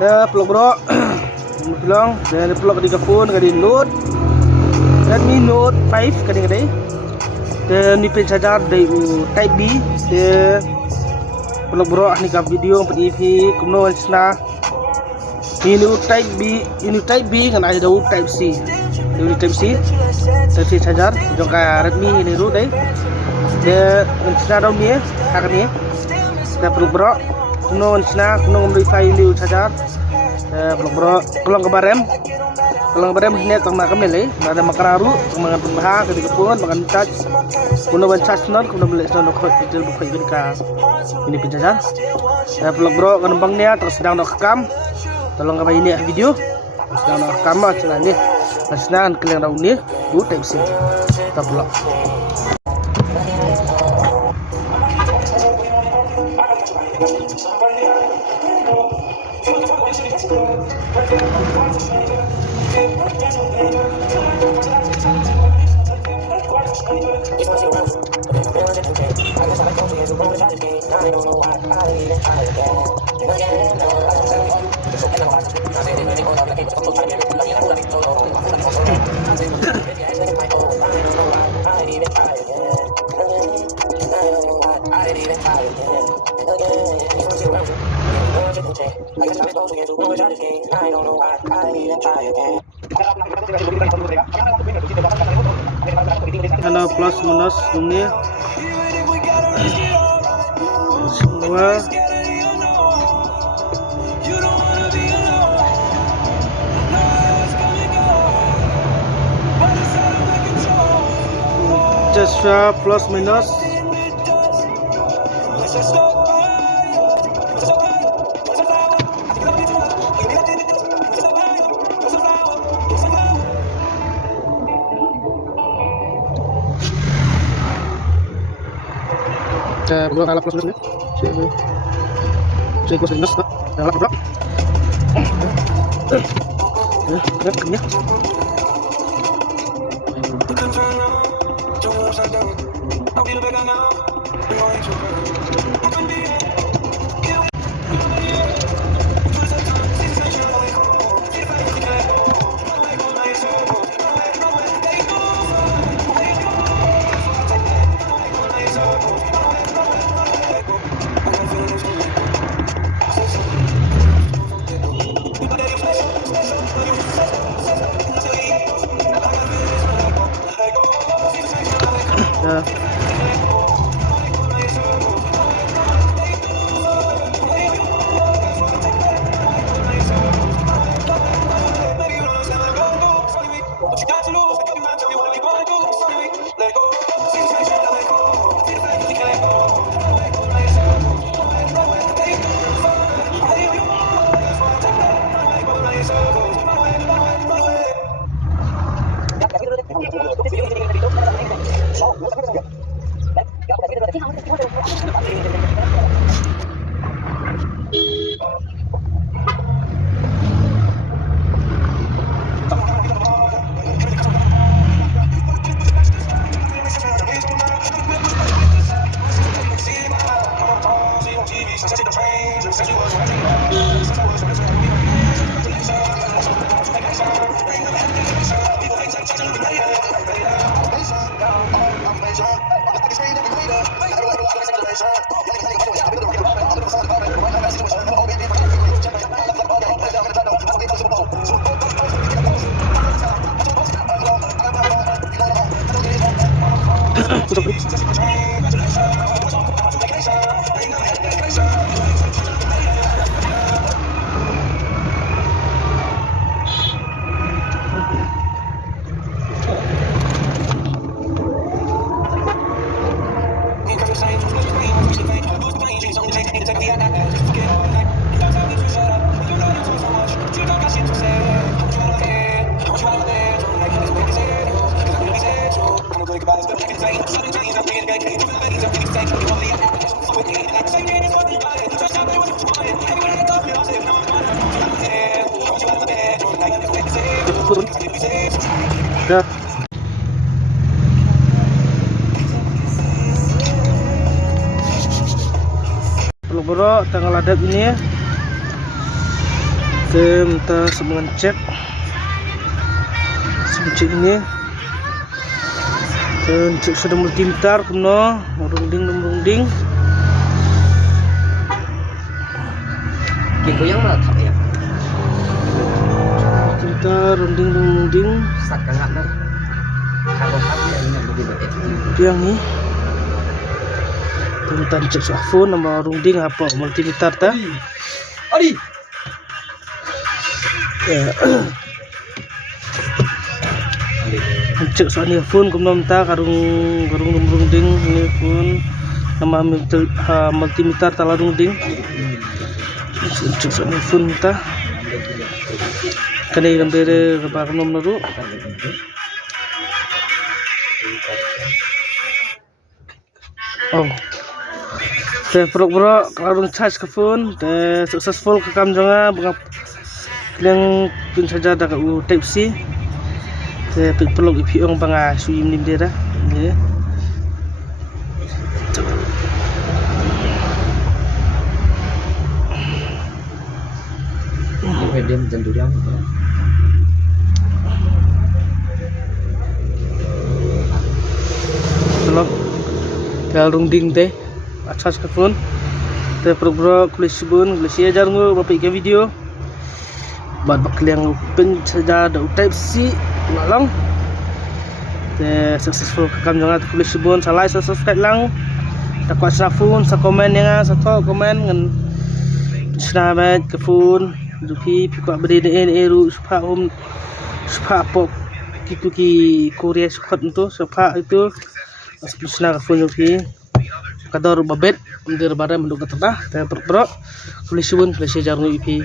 Ya peluk bro. Bilang dan peluk di phone kadi Note Redmi Note 5 kadi dan ni pen charger dari Type B de peluk bro ni ka video empat EV kumno sna ini Type B kan ada Type C. Ini Type C charger jong ka Redmi ini ru dai de sna daun ni akan ni de peluk bro kumno sna kumno modify ini charger peluk bro kolong barem ni tang makam ni ada makararu mangan pembaha ketika pun makan charge kuno ban charge non kuno beli non ko detail buku ka ini pencajar ya peluk bro kan bangnya terus sedang nak rekam tolong apa ini video sedang nak rekam macam ni senang kalian tahu ni bu type C kita peluk Halo plus minus dunia semua just plus minus belum kalah plus minus saya plus minus kalah blok ya Dah. Bro, tanggal adab ini ya. minta sambungan cek ini dan cek sudah multimeter kuno runding Gitu yang mana tak ya? kita runding Sak kangat nak. Kalau hati yang begitu. yang ni tentang cek phone nama runding apa multimeter ta Adi. cek soal ni phone kuno minta karung runding ni phone nama multimeter tala runding cek soal ni phone minta kena gambar gambar kuno menaru oh bro karung charge ke phone successful ke kam jonga bangap yang pun saja dah u type C perlu ipi ong banga sui nim dia dah ya Dia menjendur yang belum tel runding teh charge ke phone bro kulis subun kulis ajar ngo bapak ikan video buat bakliang pen saja ada type C malang successful kam jangan kulis subun salah subscribe lang tak kuat sa phone sa komen yang satu komen ngan sinamat ke phone dupi pikwa berde eru supha pop kitu ki Korea sukat itu supha itu aspisna ke phone dupi kadar babet ndir bare menduk ketah bro kulis subun kulis ajar ngo ipi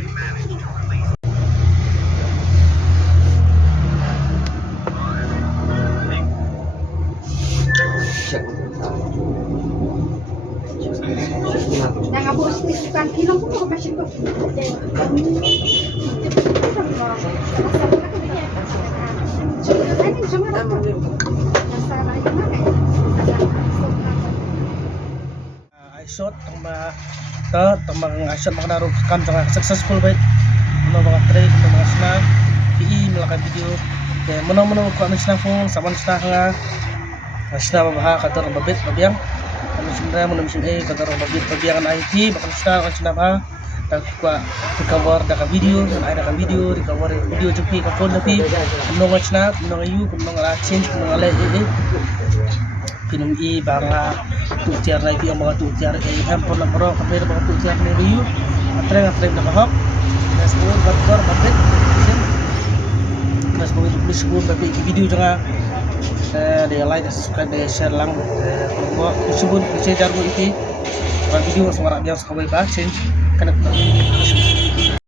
Yang abu bukan kilo pun masih kok. I shot tambah ngasih makan naruh kam jangan successful baik mana mga trade mga senang PI melakukan video dan mana kuat senang pun sama senang nga senang mabah kadar babet babiang kami sebenarnya mana mesin kadar babet babiangan IT bakal senang bah dan kuat recover dah video dan ada video recover video cepi kapon tapi menong senang menong ayu menong ala change menong ala pinum I banga tu tiar na ipi ang mga tu tiar pon na pro kapero mga tu tiar na riyu atre na bahok nas mo bakor babet nas mo tulis mo babi video jangan dia like dan subscribe dan share lang ko subun share jar mo ipi video semarang biang sakabay ba change kana